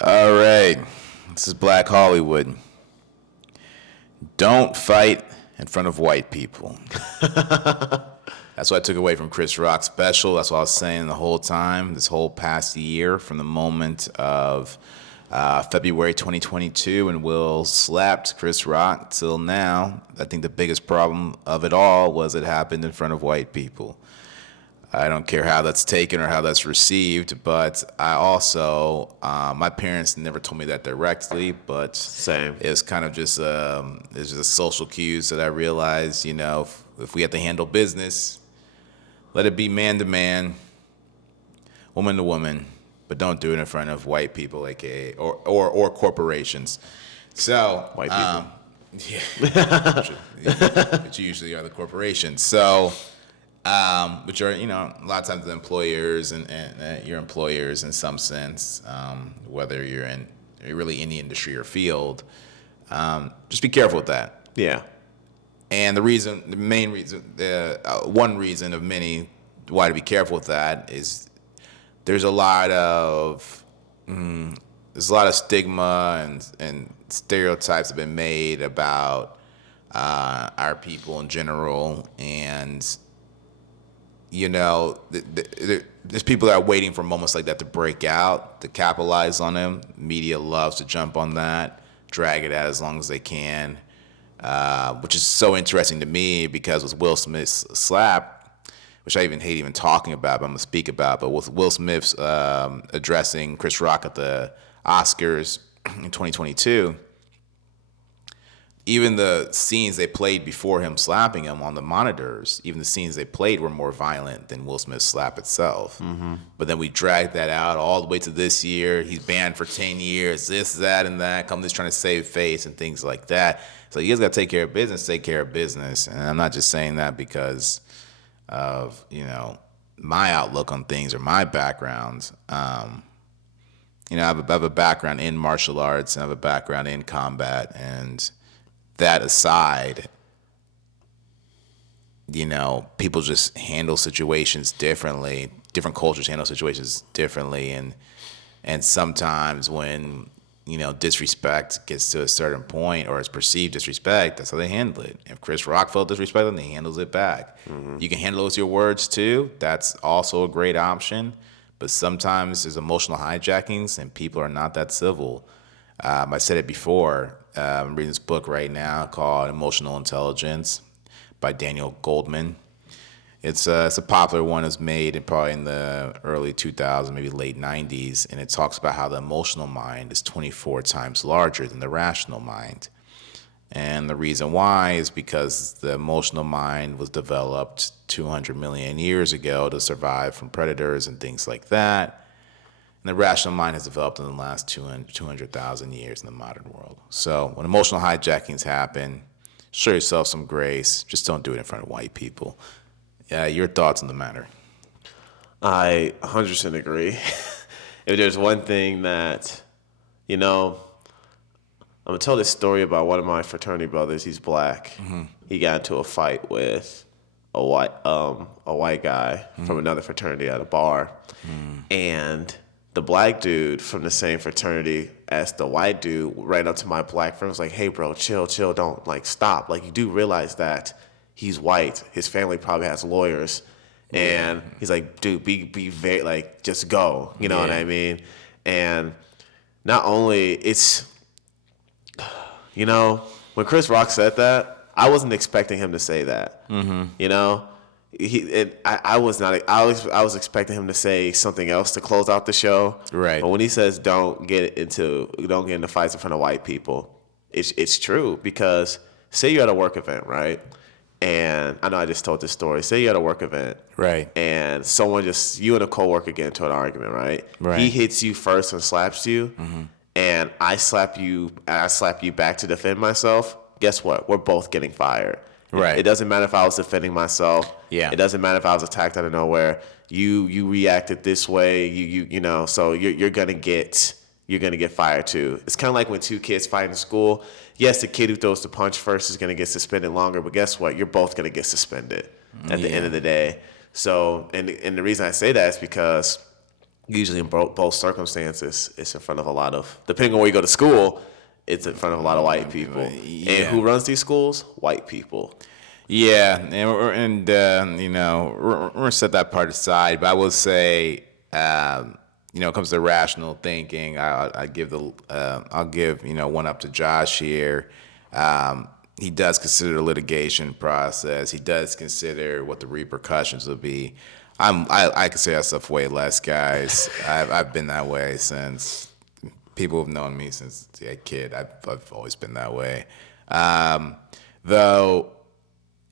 All right. This is Black Hollywood. Don't fight in front of white people. That's what I took away from Chris Rock's special. That's what I was saying the whole time, this whole past year, from the moment of February 2022 when Will slapped Chris Rock till now. I think the biggest problem of it all was it happened in front of white people. I don't care how that's taken or how that's received, but I also, my parents never told me that directly, but Same. it's kind of just, it's just social cues that I realized, if we have to handle business, let it be man to man, woman to woman, but don't do it in front of white people, aka or corporations. So White people. yeah, which usually are the corporations. So. Which are, a lot of times the employers and your employers in some sense, whether you're really in the industry or field, just be careful with that. Yeah. And the main reason, one reason of many why to be careful with that is there's a lot of stigma and stereotypes have been made about our people in general, and there's people that are waiting for moments like that to break out, to capitalize on them. Media loves to jump on that, drag it out as long as they can, which is so interesting to me because with Will Smith's slap, which I even hate even talking about, but I'm going to speak about, but with Will Smith's addressing Chris Rock at the Oscars in 2022, even the scenes they played before him slapping him on the monitors, even the scenes they played were more violent than Will Smith's slap itself. Mm-hmm. But then we dragged that out all the way to this year. He's banned for 10 years, this, that, and that. Companies trying to save face and things like that. So you guys got to take care of business, take care of business. And I'm not just saying that because of, my outlook on things or my background. I have a background in martial arts and I have a background in combat, and that aside, people just handle situations differently. Different cultures handle situations differently, and sometimes when disrespect gets to a certain point or it's perceived disrespect, that's how they handle it. If Chris Rock felt disrespected, then he handles it back. Mm-hmm. You can handle it with your words too. That's also a great option. But sometimes there's emotional hijackings, and people are not that civil. I said it before. I'm reading this book right now called Emotional Intelligence by Daniel Goldman. It's a popular one. It's made probably in the early 2000s, maybe late 90s, and it talks about how the emotional mind is 24 times larger than the rational mind. And the reason why is because the emotional mind was developed 200 million years ago to survive from predators and things like that. And the rational mind has developed in the last 200,000 years in the modern world. So when emotional hijackings happen, show yourself some grace. Just don't do it in front of white people. Your thoughts on the matter? I 100% agree. If there's one thing that, I'm going to tell this story about one of my fraternity brothers. He's black. Mm-hmm. He got into a fight with a white guy from another fraternity at a bar. Mm. And the black dude from the same fraternity as the white dude ran up to my black friend and was like, hey, bro, chill, don't, stop. You do realize that he's white. His family probably has lawyers. And he's like, dude, be very, just go. You know what I mean? And not only it's, when Chris Rock said that, I wasn't expecting him to say that. Mm-hmm. I was expecting him to say something else to close out the show. Right. But when he says don't get into fights in front of white people, it's true, because say you're at a work event, right? And I know I just told this story. Say you're at a work event, right? And you and a coworker get into an argument, right? Right. He hits you first and slaps you, mm-hmm. and I slap you back to defend myself. Guess what? We're both getting fired. Right. It doesn't matter if I was defending myself. Yeah. It doesn't matter if I was attacked out of nowhere. You reacted this way. So you're gonna get fired too. It's kind of like when two kids fight in school. Yes, the kid who throws the punch first is gonna get suspended longer, but guess what? You're both gonna get suspended at the end of the day. So, and the reason I say that is because usually in both circumstances, it's in front of a lot of, depending on where you go to school, it's in front of a lot of white people. And Yeah. who runs these schools? White people. Yeah, we're gonna set that part aside. But I will say, when it comes to rational thinking, I'll give one up to Josh here. He does consider the litigation process. He does consider what the repercussions will be. I consider that stuff way less, guys. I've been that way since people have known me since a kid. I've always been that way. Though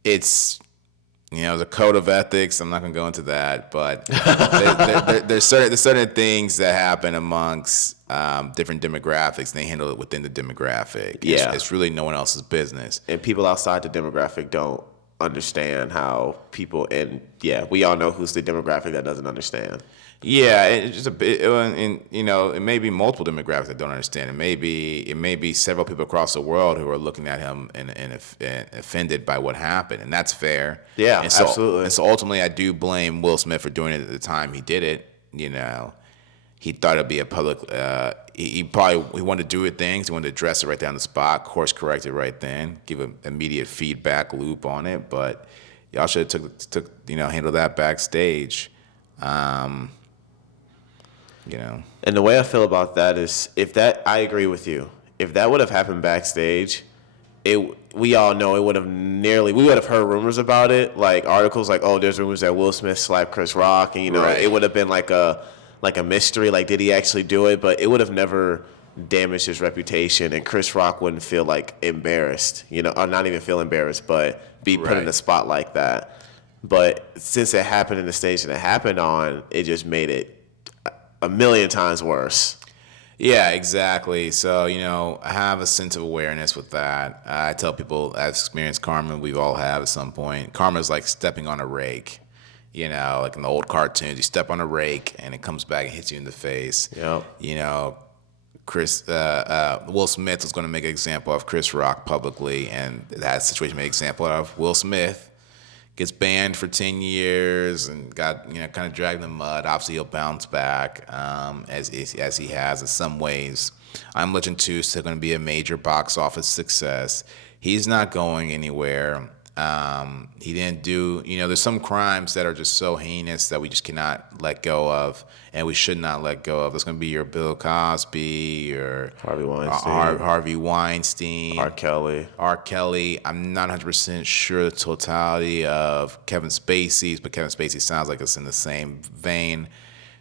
it's the code of ethics. I'm not going to go into that, but there's certain things that happen amongst different demographics, and they handle it within the demographic. Yeah. It's really no one else's business. And people outside the demographic don't understand how people, and we all know who's the demographic that doesn't understand. Yeah, it's just a bit, and it may be multiple demographics that don't understand. It may be several people across the world who are looking at him and offended by what happened, and that's fair. Yeah, and so, absolutely. And so ultimately, I do blame Will Smith for doing it at the time he did it. He thought it'd be a public. He wanted to do it things. He wanted to address it right there on the spot, course correct it right then, give an immediate feedback loop on it. But y'all should have took handled that backstage. And the way I feel about that is, I agree with you. If that would have happened backstage, we all know we would have heard rumors about it, like articles like, oh, there's rumors that Will Smith slapped Chris Rock, and Right. It would have been like a mystery, like did he actually do it? But it would have never damaged his reputation, and Chris Rock wouldn't feel like embarrassed, or not even feel embarrassed, but be put in Right. a spot like that. But since it happened in the stage that it happened on, it just made it a million times worse. Yeah, exactly. So, I have a sense of awareness with that. I tell people I've experienced karma. We all have at some point. Karma is like stepping on a rake. Like in the old cartoons, you step on a rake and it comes back and hits you in the face. Yep. Will Smith was going to make an example of Chris Rock publicly, and that situation made an example of Will Smith. Gets banned for 10 years and got kind of dragged in the mud. Obviously, he'll bounce back as he has in some ways. I'm Legend 2 is still going to be a major box office success. He's not going anywhere. He didn't do, there's some crimes that are just so heinous that we just cannot let go of, and we should not let go of. That's going to be your Bill Cosby or Harvey Weinstein, R. Kelly. I'm not 100% sure the totality of Kevin Spacey's, but Kevin Spacey sounds like it's in the same vein.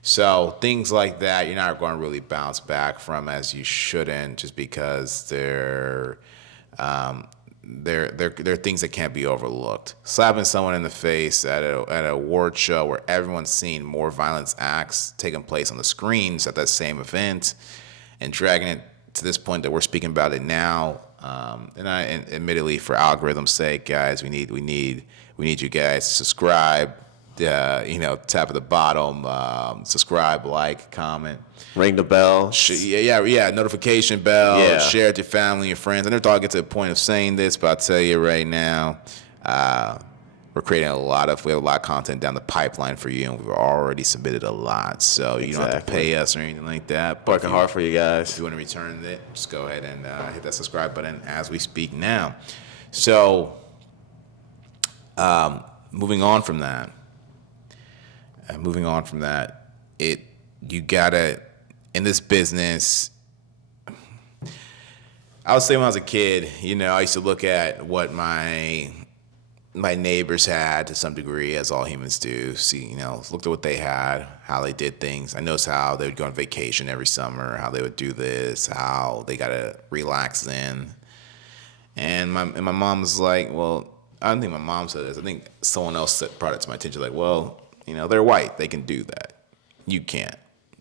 So things like that, you're not going to really bounce back from, as you shouldn't, just because they're things that can't be overlooked. Slapping someone in the face at an award show where everyone's seen more violent acts taking place on the screens at that same event, and dragging it to this point that we're speaking about it now. And admittedly, for algorithm's sake, guys, we need you guys to subscribe. Tap at the bottom, subscribe, like, comment. Ring the bell. Notification bell. Yeah. Share it with your family, your friends. I never thought I'd get to the point of saying this, but I'll tell you right now, we're creating we have a lot of content down the pipeline for you, and we've already submitted a lot. So you don't have to pay us or anything like that. Working hard for you guys. If you want to return it, just go ahead and hit that subscribe button as we speak now. So, moving on from that, you gotta, in this business, I would say when I was a kid, I used to look at what my neighbors had to some degree, as all humans do. See, looked at what they had, how they did things. I noticed how they would go on vacation every summer, how they would do this, how they gotta relax then. And my mom was like, well, I don't think my mom said this. I think someone else brought it to my attention, like, well, they're white. They can do that. You can't.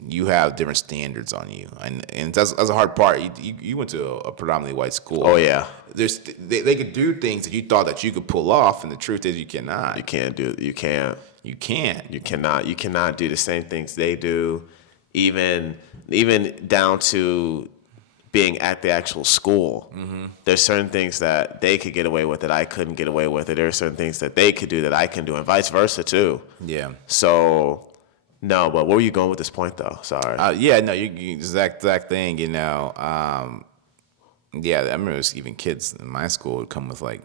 You have different standards on you. And that's a hard part. You went to a predominantly white school. Oh, yeah. They could do things that you thought that you could pull off, and the truth is you cannot. You can't. You can't. You cannot. You cannot do the same things they do, even down to being at the actual school. Mm-hmm. There's certain things that they could get away with that I couldn't get away with. There are certain things that they could do that I can do, and vice versa too. Yeah. So No, but where were you going with this point, though? Sorry. Yeah, no, you exact thing. Yeah, I remember it was even kids in my school would come with like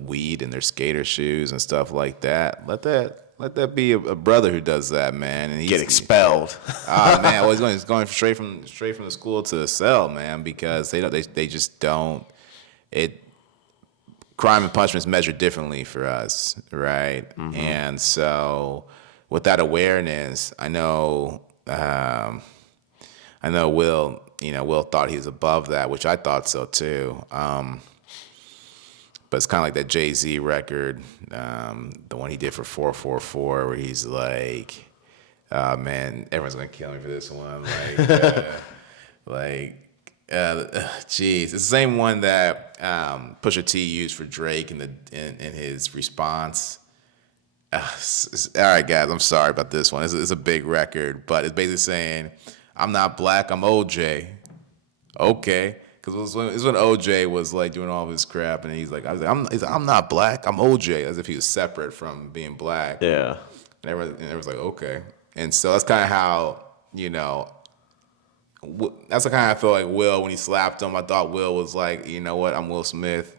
weed in their skater shoes and stuff like that. Let that be a brother who does that, man. And Get expelled. man, well, he's going straight from the school to the cell, man, because they just don't. It crime and punishment is measured differently for us, right? And so with that awareness, I know Will. Will thought he was above that, which I thought so too. But it's kind of like that Jay-Z record, the one he did for 444, where he's like, "Oh man, everyone's gonna kill me for this one." Geez, it's the same one that Pusha T used for Drake in his response. All right, guys, I'm sorry about this one. It's a big record, but it's basically saying, "I'm not black, I'm OJ." Okay, because it was when OJ was like doing all this crap, and he's like, I'm not black, I'm OJ," as if he was separate from being black. Yeah. And everyone was like, okay. And so that's kind of how, that's the kind of I feel like Will, when he slapped him, I thought Will was like, you know what, I'm Will Smith.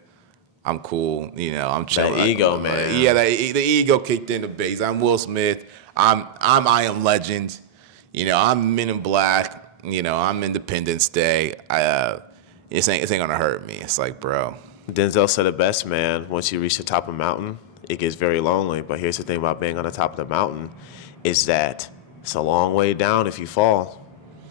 I'm cool, I'm chilling. That ego, man. Yeah, the ego kicked in the base. I'm Will Smith. I'm I Am Legend. I'm Men in Black. I'm Independence Day. It ain't gonna hurt me. It's like, bro. Denzel said it best, man. Once you reach the top of a mountain, it gets very lonely. But here's the thing about being on the top of the mountain is that it's a long way down if you fall.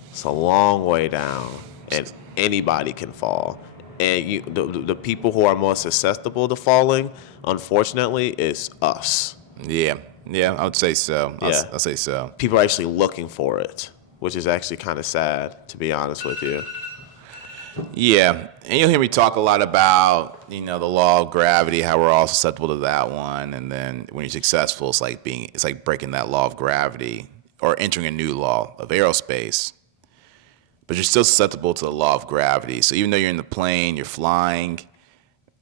It's a long way down, and anybody can fall. And the people who are most susceptible to falling, unfortunately, is us. Yeah, I would say so. I'll say so. People are actually looking for it, which is actually kind of sad, to be honest with you. Yeah, and you'll hear me talk a lot about, the law of gravity, how we're all susceptible to that one, and then when you're successful, it's like breaking that law of gravity or entering a new law of aerospace. But you're still susceptible to the law of gravity. So even though you're in the plane, you're flying,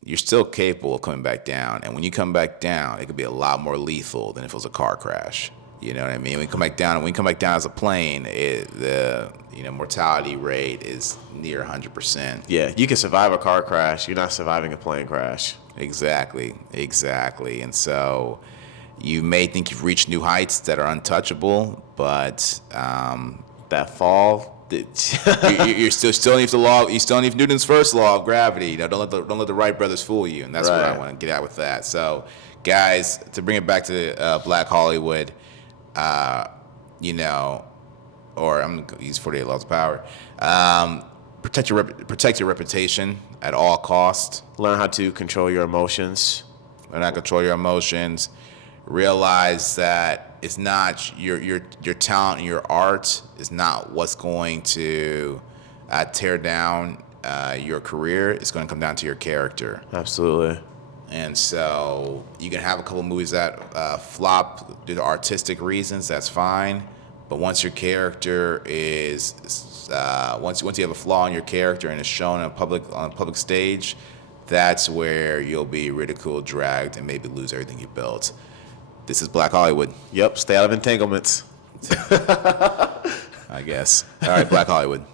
you're still capable of coming back down. And when you come back down, it could be a lot more lethal than if it was a car crash. You know what I mean? When you come back down as a plane, the mortality rate is near 100%. Yeah, you can survive a car crash. You're not surviving a plane crash. Exactly. And so you may think you've reached new heights that are untouchable, but that fall. you still need the law. You still need Newton's first law of gravity. Don't let the Wright brothers fool you, and that's right. what I want to get at with that. So, guys, to bring it back to Black Hollywood, or I'm gonna use 48 Laws of Power. Protect your reputation at all costs. Learn how to control your emotions. Realize that it's not your talent and your art is not what's going to tear down your career. It's going to come down to your character. Absolutely. And so you can have a couple movies that flop due to artistic reasons. That's fine. But once your character is once you have a flaw in your character and it's shown on a public stage, that's where you'll be ridiculed, dragged, and maybe lose everything you built. This is Black Hollywood. Yep, stay out of entanglements. I guess. All right, Black Hollywood.